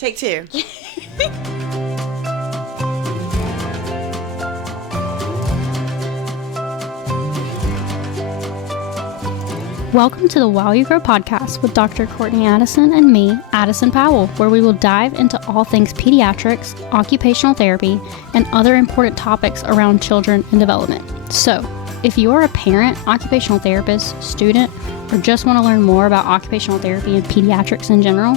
Take two. Welcome to the While You Grow podcast with Dr. Courtney Addison and me, Addison Powell, where we will dive into all things pediatrics, occupational therapy, and other important topics around children and development. So, if you are a parent, occupational therapist, student, or just want to learn more about occupational therapy and pediatrics in general,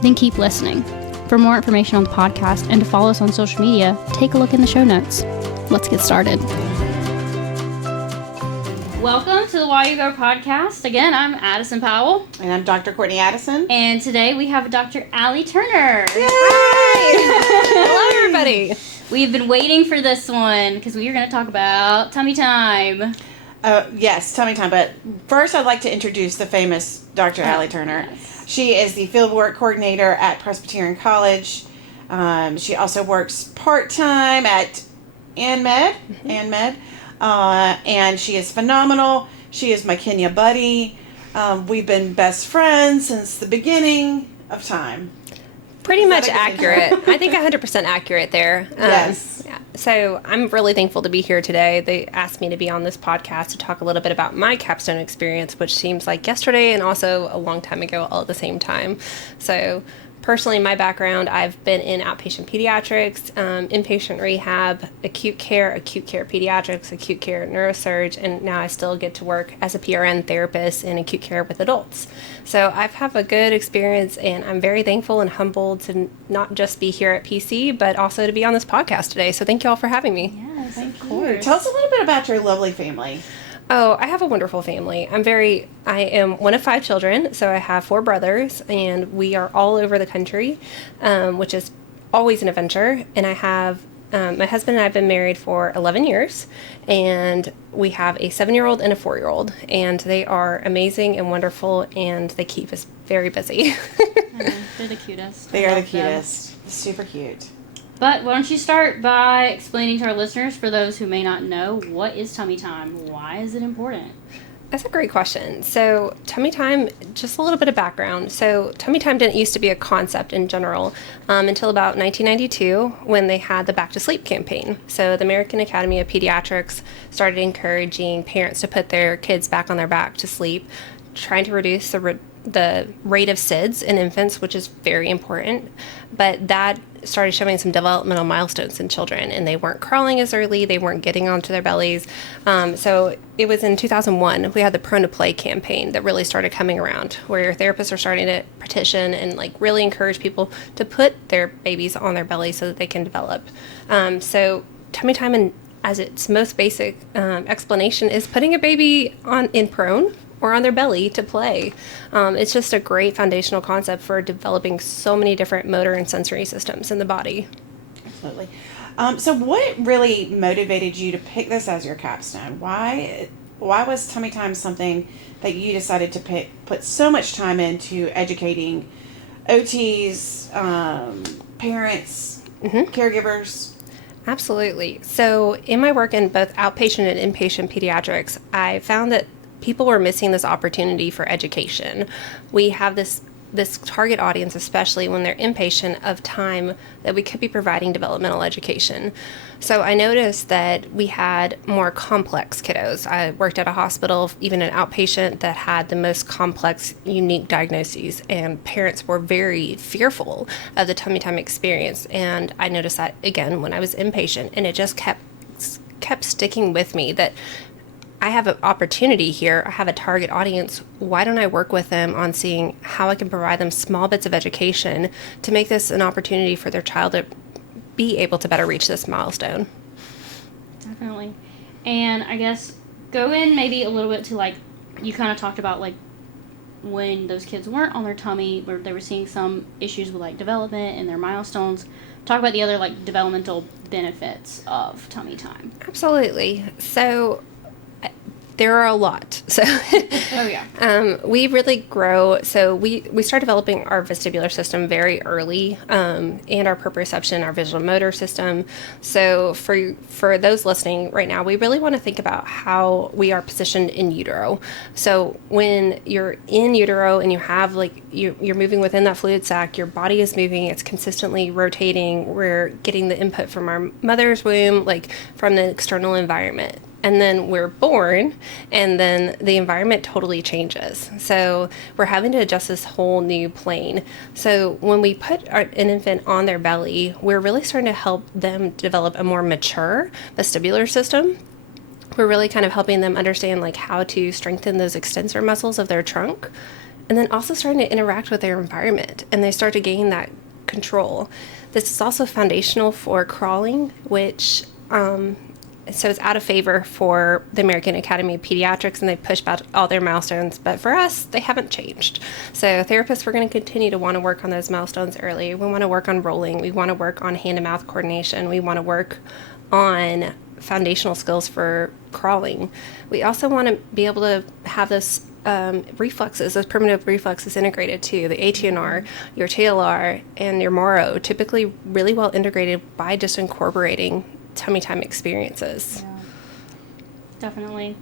then keep listening. For more information on the podcast and to follow us on social media, take a look in the show notes. Let's get started. Welcome to the While You Grow podcast. Again, I'm Addison Powell. And I'm Dr. Courtney Addison. And today we have Dr. Allie Turner. Yay! Hello, everybody. We've been waiting for this one because we are going to talk about tummy time. Yes, tummy time. But first, I'd like to introduce the famous Dr. Allie Turner. Yes. She is the fieldwork coordinator at Presbyterian College. She also works part-time at ANMED. And she is phenomenal. She is my Kenya buddy. We've been best friends since the beginning of time. Pretty much accurate. I think 100% accurate there. Yes. Yeah. So I'm really thankful to be here today. They asked me to be on this podcast to talk a little bit about my capstone experience, which seems like yesterday and also a long time ago all at the same time. So personally, my background, I've been in outpatient pediatrics, inpatient rehab, acute care pediatrics, acute care neurosurge, and now I still get to work as a PRN therapist in acute care with adults. So I've had a good experience, and I'm very thankful and humbled to not just be here at PC, but also to be on this podcast today. So thank you all for having me. Yes, of course. Tell us a little bit about your lovely family. Oh, I have a wonderful family. I am one of 5 children, so I have 4 brothers, and we are all over the country, which is always an adventure. And I have, my husband and I have been married for 11 years, and we have a 7-year-old and a 4-year-old, and they are amazing and wonderful, and they keep us very busy. They're the cutest. They are the cutest. Super cute. But why don't you start by explaining to our listeners, for those who may not know, what is tummy time? Why is it important? That's a great question. So tummy time, just a little bit of background. So tummy time didn't used to be a concept in general until about 1992 when they had the Back to Sleep campaign. So the American Academy of Pediatrics started encouraging parents to put their kids back on their back to sleep, trying to reduce the rate of SIDS in infants, which is very important. But that started showing some developmental milestones in children, and they weren't crawling as early, they weren't getting onto their bellies. So it was in 2001 we had the Prone to Play campaign that really started coming around, where therapists are starting to petition and really encourage people to put their babies on their belly so that they can develop. So tummy time, as its most basic explanation, is putting a baby in prone or on their belly to play. It's just a great foundational concept for developing so many different motor and sensory systems in the body. Absolutely. So what really motivated you to pick this as your capstone? Why was tummy time something that you decided to put so much time into educating OTs, parents, caregivers? This So in my work in both outpatient and inpatient pediatrics, I found that people were missing this opportunity for education. We have this target audience, especially when they're inpatient, of time that we could be providing developmental education. So I noticed that we had more complex kiddos. I worked at a hospital, even an outpatient, that had the most complex, unique diagnoses, and parents were very fearful of the tummy time experience. And I noticed that again when I was inpatient, and it just kept sticking with me that I have an opportunity here. I have a target audience. Why don't I work with them on seeing how I can provide them small bits of education to make this an opportunity for their child to be able to better reach this milestone? Definitely. And I guess go in maybe a little bit to you kind of talked about when those kids weren't on their tummy, where they were seeing some issues with development and their milestones. Talk about the other developmental benefits of tummy time. Absolutely. So There are a lot. So Oh, yeah. we really grow. So we start developing our vestibular system very early, and our proprioception, our visual motor system. So for those listening right now, we really want to think about how we are positioned in utero. So when you're in utero and you have like you're moving within that fluid sac, your body is moving, it's consistently rotating. We're getting the input from our mother's womb, like from the external environment. And then we're born, and then the environment totally changes. So we're having to adjust this whole new plane. So when we put an infant on their belly, we're really starting to help them develop a more mature vestibular system. We're really kind of helping them understand like how to strengthen those extensor muscles of their trunk, and then also starting to interact with their environment, and they start to gain that control. This is also foundational for crawling, which so it's out of favor for the American Academy of Pediatrics, and they push back all their milestones. But for us, they haven't changed. So therapists, we're going to continue to want to work on those milestones early. We want to work on rolling. We want to work on hand-to-mouth coordination. We want to work on foundational skills for crawling. We also want to be able to have those reflexes, those primitive reflexes integrated too. The ATNR, your TLR, and your MORO, typically really well integrated by just incorporating tummy time experiences. Yeah, definitely.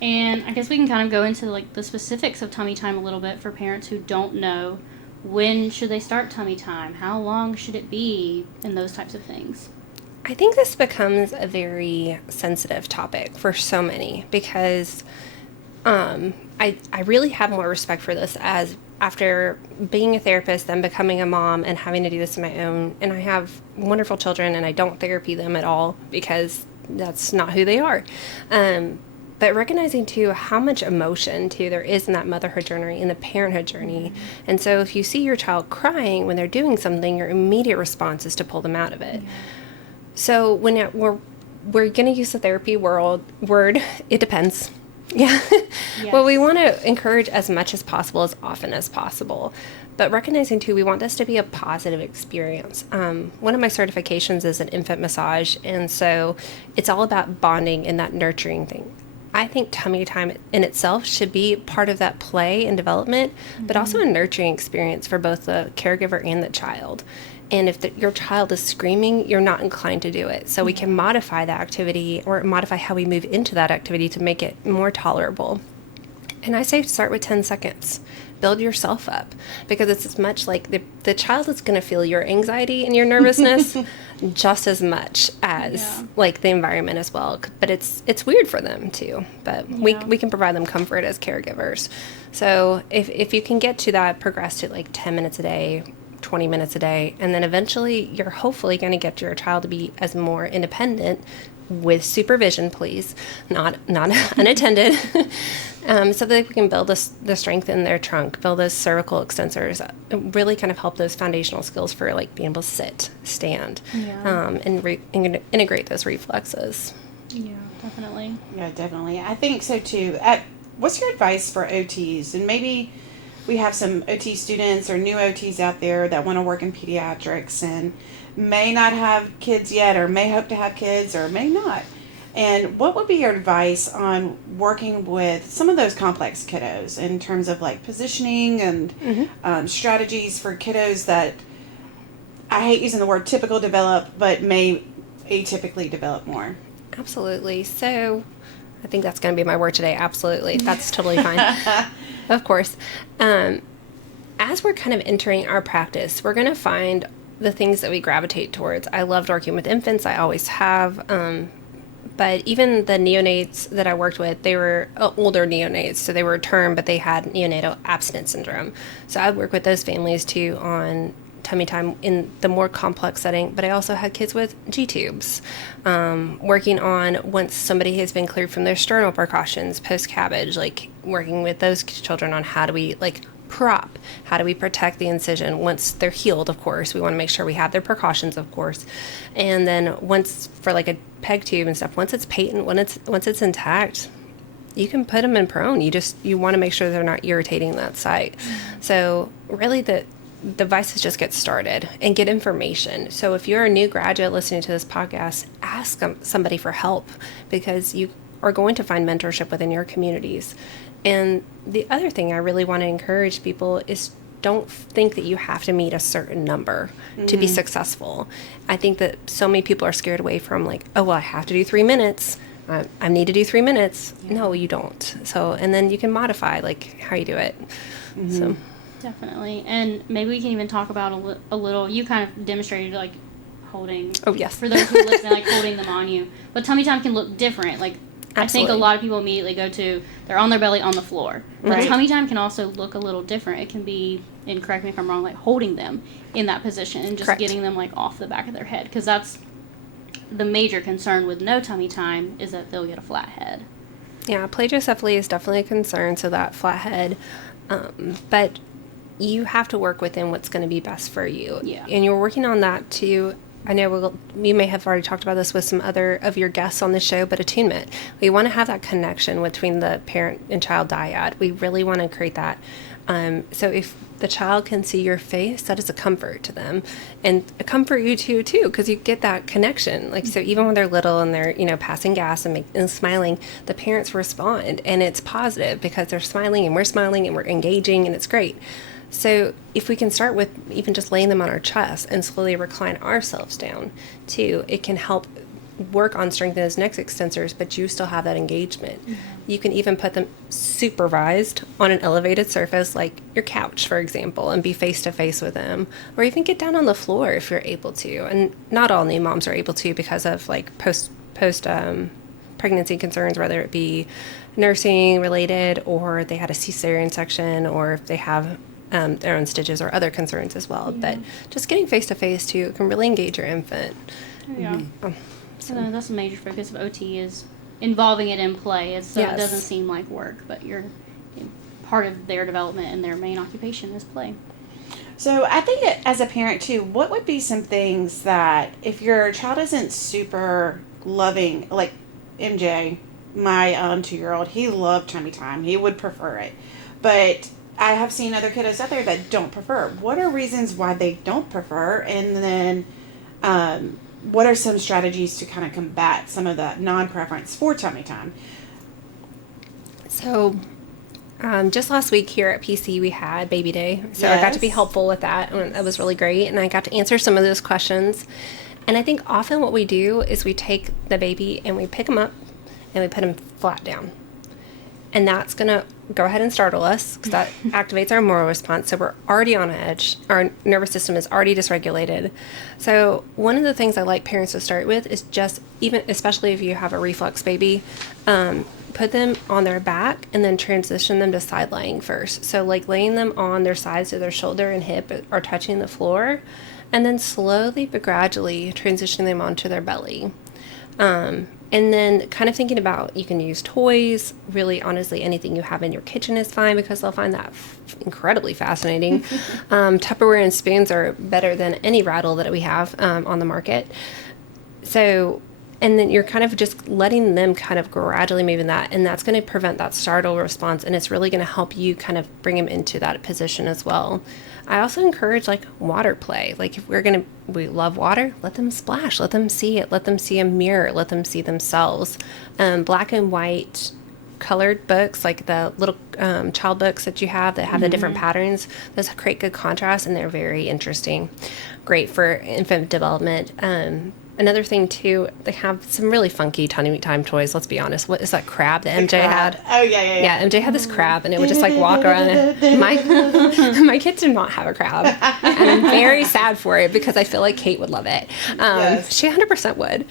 And I guess we can kind of go into like the specifics of tummy time a little bit for parents who don't know. When should they start tummy time? How long should it be? And those types of things. I think this becomes a very sensitive topic for so many, because I really have more respect for this as after being a therapist, then becoming a mom and having to do this on my own. And I have wonderful children, and I don't therapy them at all because that's not who they are. But recognizing too how much emotion too there is in that motherhood journey, in the parenthood journey. And so if you see your child crying when they're doing something, your immediate response is to pull them out of it. So when we're going to use the therapy word, it depends. Yeah. Yes. Well, we want to encourage as much as possible, as often as possible. But recognizing, too, we want this to be a positive experience. One of my certifications is an infant massage, and so it's all about bonding and that nurturing thing. I think tummy time in itself should be part of that play and development, but also a nurturing experience for both the caregiver and the child. And if your child is screaming, you're not inclined to do it. So we can modify the activity or modify how we move into that activity to make it more tolerable. And I say start with 10 seconds. Build yourself up, because it's as much like the child is going to feel your anxiety and your nervousness just as much as like the environment as well. But it's weird for them too. But we can provide them comfort as caregivers. So if you can get to that, progress to like 10 minutes a day, 20 minutes a day, and then eventually you're hopefully going to get your child to be as more independent with supervision, please, not unattended, so that we can build the strength in their trunk, build those cervical extensors, really kind of help those foundational skills for like being able to sit, stand, and integrate those reflexes. Yeah, definitely. Yeah, definitely. I think so too. What's your advice for OTs? And maybe we have some OT students or new OTs out there that want to work in pediatrics and may not have kids yet, or may hope to have kids, or may not. And what would be your advice on working with some of those complex kiddos in terms of like positioning and strategies for kiddos that, I hate using the word typical develop, but may atypically develop more? Absolutely. So I think that's going to be my word today. Absolutely. That's totally fine. Of course. As we're kind of entering our practice, we're going to find the things that we gravitate towards. I loved working with infants. I always have. But even the neonates that I worked with, they were older neonates. So they were term, but they had neonatal abstinence syndrome. So I would work with those families too on tummy time in the more complex setting. But I also had kids with G-tubes, working on once somebody has been cleared from their sternal precautions post-cabbage, like working with those children on how do we like prop, how do we protect the incision once they're healed. Of course, we want to make sure we have their precautions, of course. And then once for like a peg tube and stuff, once it's patent, once it's intact, you can put them in prone. You want to make sure they're not irritating that site. So really the advice is just get started and get information. So if you're a new graduate listening to this podcast, ask somebody for help, because are going to find mentorship within your communities. And the other thing I really want to encourage people is don't think that you have to meet a certain number to be successful. I think that so many people are scared away from like, oh, well, I have to do 3 minutes. I need to do 3 minutes. Yeah. No, you don't. So, and then you can modify like how you do it. So definitely. And maybe we can even talk about a little, you kind of demonstrated like holding. Oh, yes. For those who listen, like holding them on you. But tummy time can look different. Like, absolutely. I think a lot of people immediately go to, they're on their belly on the floor. But right. Tummy time can also look a little different. It can be, and correct me if I'm wrong, like holding them in that position and just correct. Getting them like off the back of their head. Because that's the major concern with no tummy time is that they'll get a flat head. Yeah, plagiocephaly is definitely a concern, so that flat head. But you have to work within what's going to be best for you. Yeah. And you're working on that too. I know we may have already talked about this with some other of your guests on the show, but attunement. We want to have that connection between the parent and child dyad. We really want to create that. So if the child can see your face, that is a comfort to them, and a comfort you too, because you get that connection. Like, so even when they're little and they're, passing gas and smiling, the parents respond, and it's positive because they're smiling and we're engaging, and it's great. So if we can start with even just laying them on our chest and slowly recline ourselves down too, it can help work on strengthening those neck extensors, but you still have that engagement. Mm-hmm. You can even put them supervised on an elevated surface like your couch, for example, and be face to face with them, or even get down on the floor if you're able to. And not all new moms are able to because of like post pregnancy concerns, whether it be nursing related or they had a cesarean section or if they have their own stitches or other concerns as well. Yeah. But just getting face to face too can really engage your infant. Yeah. So that's a major focus of OT is involving it in play. So yes. It doesn't seem like work, but you're part of their development and their main occupation is play. So I think as a parent too, what would be some things that if your child isn't super loving, like MJ, my 2-year-old, he loved tummy time. He would prefer it. But I have seen other kiddos out there that don't prefer. What are reasons why they don't prefer? And then what are some strategies to kind of combat some of the non-preference for tummy time? So just last week here at PC, we had Baby Day. So yes. I got to be helpful with that. And that was really great. And I got to answer some of those questions. And I think often what we do is we take the baby and we pick him up and we put him flat down. And that's going to go ahead and startle us because that activates our moral response. So we're already on edge. Our nervous system is already dysregulated. So one of the things I like parents to start with is just, even especially if you have a reflux baby, put them on their back and then transition them to side lying first. So like laying them on their sides so their shoulder and hip are touching the floor, and then slowly but gradually transitioning them onto their belly. And then kind of thinking about, you can use toys. Really, honestly, anything you have in your kitchen is fine because they'll find that incredibly fascinating. Tupperware and spoons are better than any rattle that we have on the market. So, and then you're kind of just letting them kind of gradually move in that, and that's going to prevent that startle response, and it's really going to help you kind of bring them into that position as well. I also encourage like water play. Like if we love water, let them splash, let them see it, let them see a mirror, let them see themselves. Black and white colored books, like the little child books that you have that have the different patterns, those create good contrast and they're very interesting. Great for infant development. Another thing too, they have some really funky tummy time toys. Let's be honest. What is that crab that MJ had? Oh yeah. Yeah, MJ had this crab, and it would just like walk around. My kids did not have a crab, and I'm very sad for it because I feel like Kate would love it. Yes. She 100% would,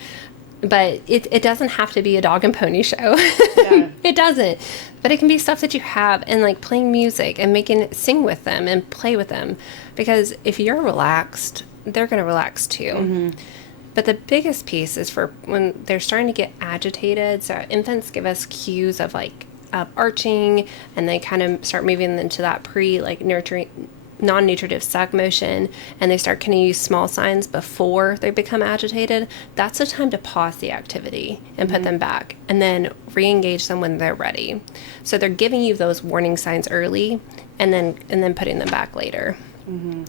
but it doesn't have to be a dog and pony show. Yeah. It doesn't, but it can be stuff that you have, and like playing music and sing with them and play with them, because if you're relaxed, they're gonna relax too. Mm-hmm. But the biggest piece is for when they're starting to get agitated. So infants give us cues of like arching, and they kind of start moving into that nurturing, non-nutritive suck motion, and they start kind of use small signs before they become agitated. That's the time to pause the activity and put them back, and then re-engage them when they're ready. So they're giving you those warning signs early, and then putting them back later. Mm-hmm.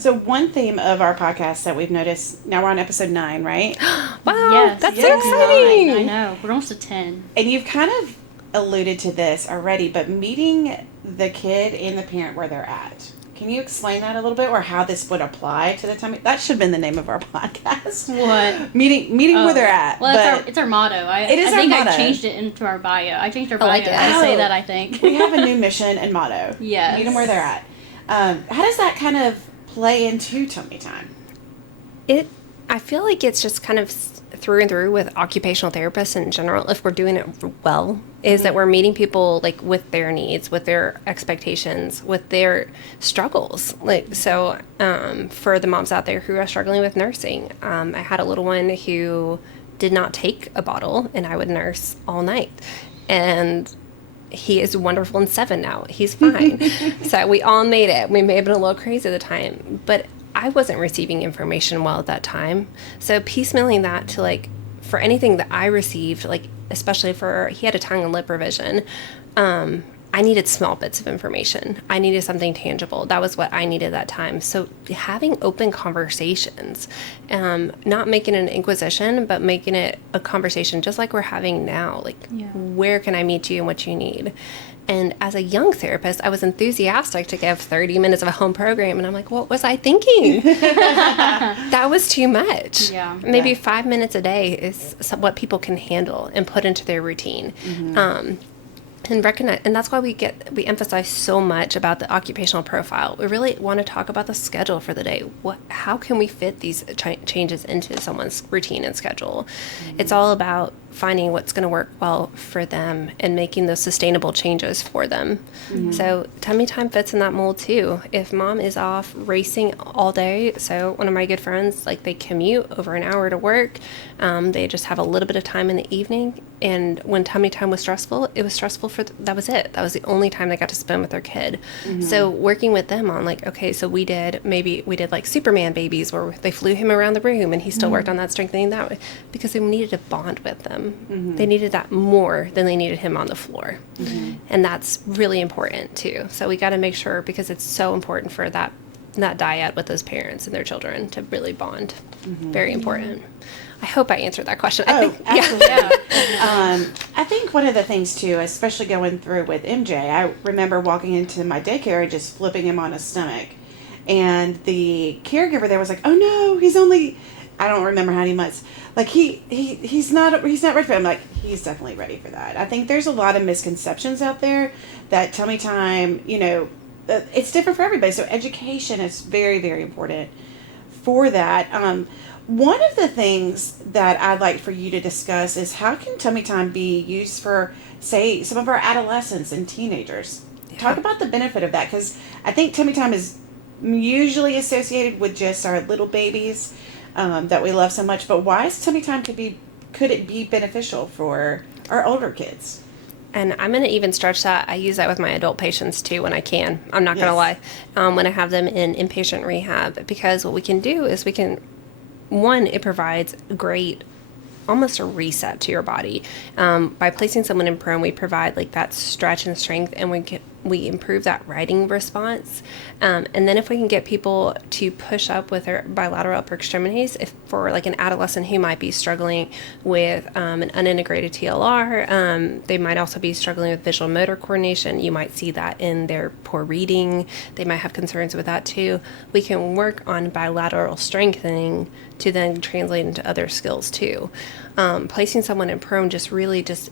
So one theme of our podcast that we've noticed, now we're on episode 9, right? Wow, Yes. that's Yes. so exciting. I know. We're almost at 10. And you've kind of alluded to this already, but meeting the kid and the parent where they're at. Can you explain that a little bit, or how this would apply to the tummy? That should have been the name of our podcast. What? Meeting where they're at. Well, but it's our motto. It is I our think motto. I changed it into our bio. I changed our bio like it. to say Oh. that, I think. we have a new mission and motto. Yes. Meet them where they're at. How does that kind of play into tummy time? I feel like it's just kind of through and through with occupational therapists in general, if we're doing it well, is that we're meeting people like with their needs, with their expectations, with their struggles. Like, so for the moms out there who are struggling with nursing, I had a little one who did not take a bottle, and I would nurse all night. And he is wonderful and 7 now. He's fine. So we all made it. We may have been a little crazy at the time, but I wasn't receiving information well at that time. So piecemealing that to like, for anything that I received, like, especially for, he had a tongue and lip revision, I needed small bits of information. I needed something tangible. That was what I needed that time. So having open conversations, not making it an inquisition, but making it a conversation just like we're having now. Like, where can I meet you and what you need? And as a young therapist, I was enthusiastic to give 30 minutes of a home program. And I'm like, what was I thinking? That was too much. Yeah. Maybe 5 minutes a day is what people can handle and put into their routine. And recognize, and that's why we emphasize so much about the occupational profile. We really want to talk about the schedule for the day. How can we fit these changes into someone's routine and schedule? It's all about finding what's going to work well for them and making those sustainable changes for them. So tummy time fits in that mold too. If mom is off racing all day, so one of my good friends, like, they commute over an hour to work, they just have a little bit of time in the evening, and when tummy time was stressful, it was stressful that was it. That was the only time they got to spend with their kid. So working with them on like, okay, so we did like Superman babies where they flew him around the room and he still worked on that strengthening that way, because they needed to bond with them. They needed that more than they needed him on the floor. And that's really important too. So we got to make sure, because it's so important for that dyad with those parents and their children to really bond. Very important. I hope I answered that question. Absolutely. Yeah. I think one of the things too, especially going through with MJ, I remember walking into my daycare and just flipping him on his stomach, and the caregiver there was like, "Oh no, he's only," I don't remember how many months. Like he's not ready for it. I'm like, he's definitely ready for that. I think there's a lot of misconceptions out there that tummy time, it's different for everybody. So education is very, very important for that. One of the things that I'd like for you to discuss is how can tummy time be used for, say, some of our adolescents and teenagers? Talk about the benefit of that, because I think tummy time is usually associated with just our little babies that we love so much. But why is tummy time could it be beneficial for our older kids? And I'm going to even stretch that. I use that with my adult patients too when I can. I'm not going to lie. When I have them in inpatient rehab, because what we can do is it provides great, almost a reset to your body. By placing someone in prone, we provide like that stretch and strength, and we improve that writing response. And then if we can get people to push up with their bilateral upper extremities, if for like an adolescent who might be struggling with an unintegrated TLR, they might also be struggling with visual motor coordination. You might see that in their poor reading. They might have concerns with that too. We can work on bilateral strengthening to then translate into other skills too. Placing someone in prone just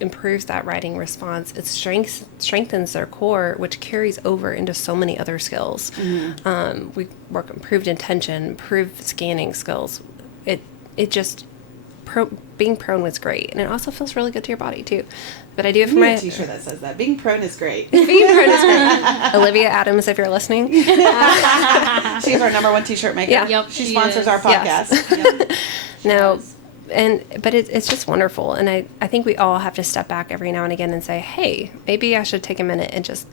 improves that writing response. It strengthens their core, which carries over into so many other skills. We work improved intention, improved scanning skills. Being prone was great, and it also feels really good to your body too. But I do it for my T-shirt that says that. Being prone is great. Being prone is great. Olivia Adams, if you're listening, she's our number one T-shirt maker. Yeah. Yep, she she sponsors is. our podcast. No. But it's just wonderful, and I think we all have to step back every now and again and say, hey, maybe I should take a minute and just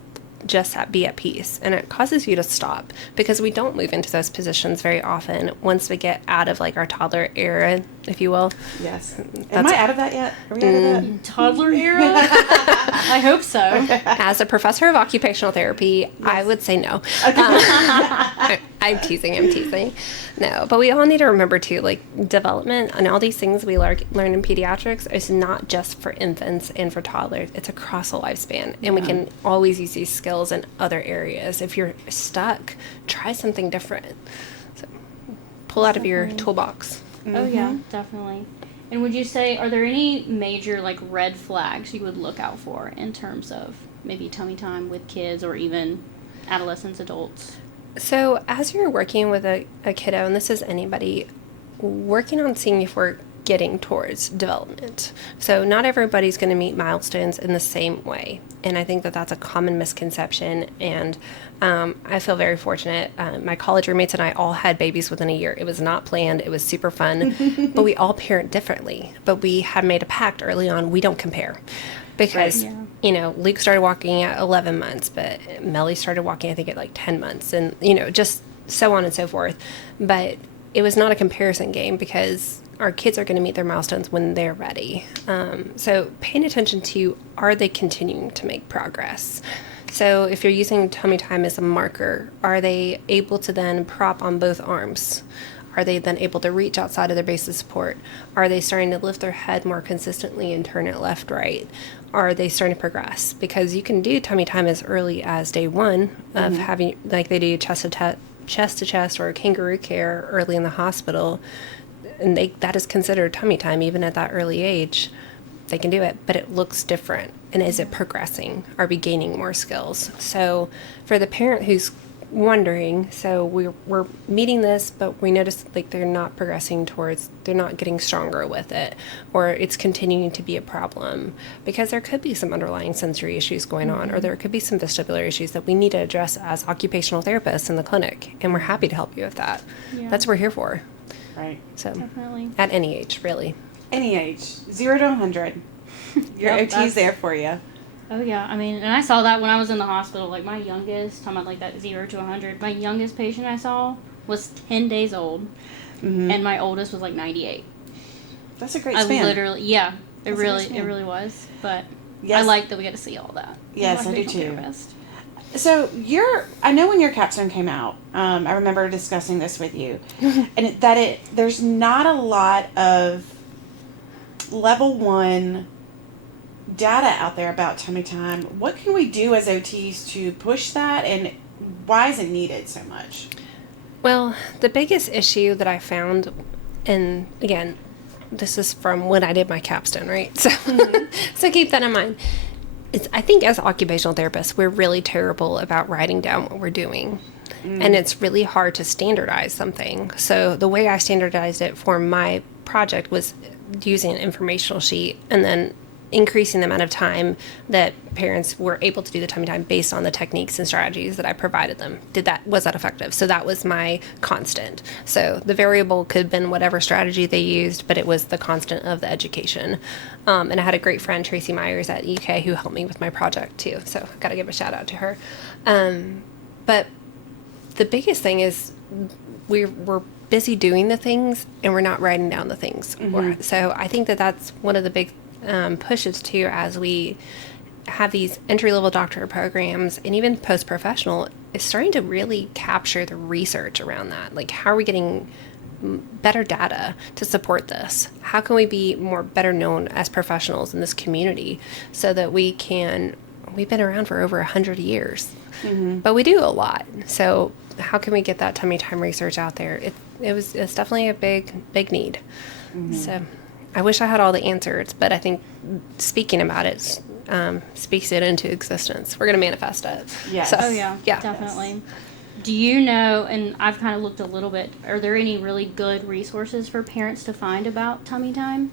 be at peace. And it causes you to stop, because we don't move into those positions very often once we get out of like our toddler era, if you will. Yes. Am I out of that yet? Are we out of that? Toddler era? I hope so. As a professor of occupational therapy, I would say no. I I'm teasing. No, but we all need to remember too, like development and all these things we learn in pediatrics is not just for infants and for toddlers. It's across the lifespan, and we can always use these skills in other areas. If you're stuck, try something different. So pull out of your toolbox. Oh yeah, definitely. And would you say, are there any major like red flags you would look out for in terms of maybe tummy time with kids or even adolescents, adults? So as you're working with a kiddo, and this is anybody, working on seeing if we're getting towards development. So not everybody's going to meet milestones in the same way. And I think that that's a common misconception. And I feel very fortunate. My college roommates and I all had babies within a year. It was not planned. It was super fun. But we all parent differently. But we had made a pact early on. We don't compare. Because, you know, Luke started walking at 11 months, but Melly started walking, I think, at like 10 months. And, you know, just so on and so forth. But it was not a comparison game because our kids are going to meet their milestones when they're ready. So paying attention to, are they continuing to make progress? So if you're using tummy time as a marker, are they able to then prop on both arms? Are they then able to reach outside of their base of support? Are they starting to lift their head more consistently and turn it left, right? Are they starting to progress? Because you can do tummy time as early as day one of having, like they do chest to chest or kangaroo care early in the hospital. And that is considered tummy time even at that early age. They can do it, but it looks different. And is it progressing? Are we gaining more skills? So for the parent who's wondering, so we're meeting this, but we notice like they're not progressing towards, they're not getting stronger with it, or it's continuing to be a problem, because there could be some underlying sensory issues going on, or there could be some vestibular issues that we need to address as occupational therapists in the clinic, and we're happy to help you with that. That's what we're here for. Right. So Definitely. at any age, really. Any age, 0 to 100. Your OT's there for you. Oh yeah, I mean, and I saw that when I was in the hospital. Like my youngest, talking about like that 0 to 100. My youngest patient I saw was 10 days old, and my oldest was like 98. That's a great span. It really was. But I like that we got to see all that. Yes, I do too. So I know when your capstone came out, I remember discussing this with you, and there's not a lot of level 1 data out there about tummy time. What can we do as OTs to push that, and why is it needed so much? Well, the biggest issue that I found, and again, this is from when I did my capstone, right? So, so keep that in mind. I think as occupational therapists, we're really terrible about writing down what we're doing. And it's really hard to standardize something. So the way I standardized it for my project was using an informational sheet and then increasing the amount of time that parents were able to do the tummy time based on the techniques and strategies that I provided them. Was that effective? So that was my constant. So the variable could have been whatever strategy they used, but it was the constant of the education. And I had a great friend, Tracy Myers at UK, who helped me with my project too. So I've got to give a shout out to her. But the biggest thing is we're busy doing the things and we're not writing down the things. So I think that that's one of the big pushes too, as we have these entry-level doctorate programs and even post-professional, is starting to really capture the research around that. Like, how are we getting better data to support this? How can we be better known as professionals in this community so that we've been around for over 100 years, but we do a lot. So how can we get that tummy time research out there? It's definitely a big need. So I wish I had all the answers, but I think speaking about it speaks it into existence. We're going to manifest it. Yes. So, yeah, definitely. Do you know, and I've kind of looked a little bit, are there any really good resources for parents to find about tummy time?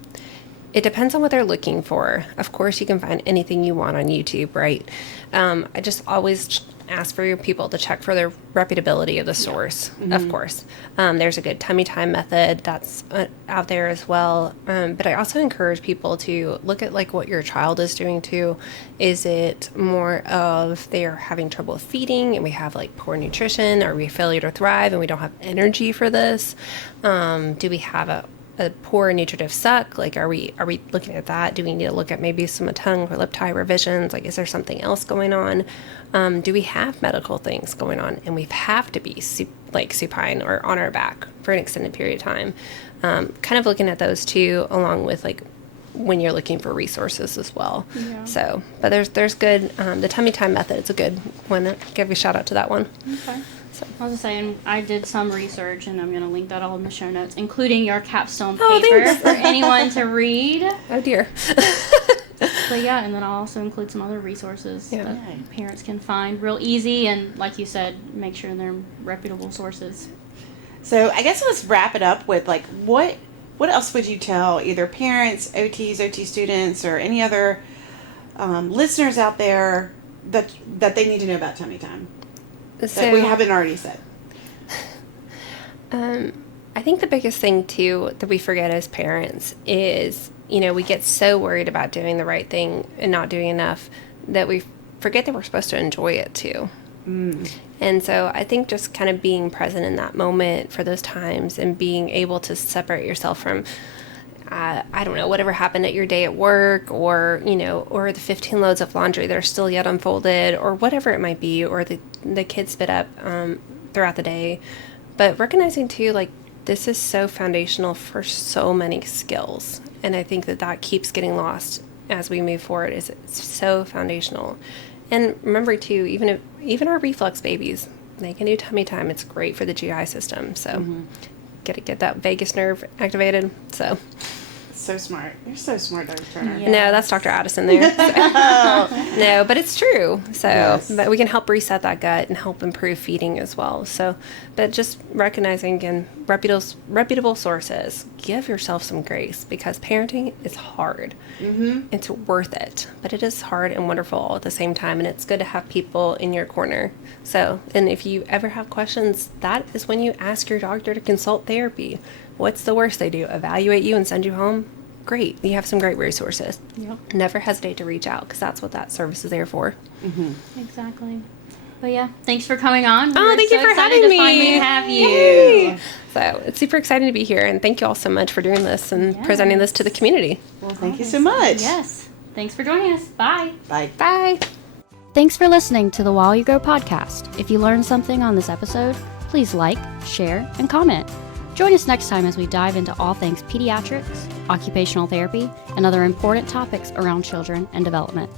It depends on what they're looking for. Of course, you can find anything you want on YouTube, right? I just always ask for your people to check for the reputability of the source, of course. There's a good tummy time method that's out there as well. But I also encourage people to look at like what your child is doing too. Is it more of they're having trouble feeding and we have like poor nutrition? Are we failure to thrive and we don't have energy for this? Do we have a poor nutritive suck? Like, are we looking at that? Do we need to look at maybe some tongue or lip tie revisions? Like, is there something else going on? Do we have medical things going on? And we have to be like supine or on our back for an extended period of time. Kind of looking at those two along with like when you're looking for resources as well. Yeah. So, but there's good, the tummy time method, it's a good one. Give a shout out to that one. Okay. So. I was saying, I did some research, and I'm going to link that all in the show notes, including your capstone Oh, paper thanks. for anyone to read. Oh dear. But yeah, and then I'll also include some other resources that parents can find real easy, and like you said, make sure they're reputable sources. So I guess let's wrap it up with like what else would you tell either parents, OTs, OT students, or any other listeners out there that they need to know about tummy time that we haven't already said? I think the biggest thing too that we forget as parents is, we get so worried about doing the right thing and not doing enough that we forget that we're supposed to enjoy it too. And so I think just kind of being present in that moment for those times and being able to separate yourself from, I don't know, whatever happened at your day at work, or, or the 15 loads of laundry that are still yet unfolded, or whatever it might be, or the kids spit up throughout the day. But recognizing too, like, this is so foundational for so many skills. And I think that keeps getting lost as we move forward. It's so foundational. And remember too, even our reflux babies, they can do tummy time. It's great for the GI system. So get that vagus nerve activated. So So smart. You're so smart, Dr. Turner. Yeah. no, that's Dr. Addison there. So. No, but it's true. So but we can help reset that gut and help improve feeding as well. So, but just recognizing again, reputable sources. Give yourself some grace, because parenting is hard. It's worth it, but it is hard and wonderful all at the same time. And it's good to have people in your corner. So, and if you ever have questions, that is when you ask your doctor to consult therapy. What's the worst they do? Evaluate you and send you home? Great. You have some great resources. Yep. Never hesitate to reach out, because that's what that service is there for. Exactly. But yeah, thanks for coming on. Oh, We're thank so you for excited having to me. finally have you. Yay. So it's super exciting to be here, and thank you all so much for doing this and presenting this to the community. Well, thank you so much. Yes. Thanks for joining us. Bye. Bye. Bye. Thanks for listening to the While You Grow podcast. If you learned something on this episode, please like, share, and comment. Join us next time as we dive into all things pediatrics, occupational therapy, and other important topics around children and development.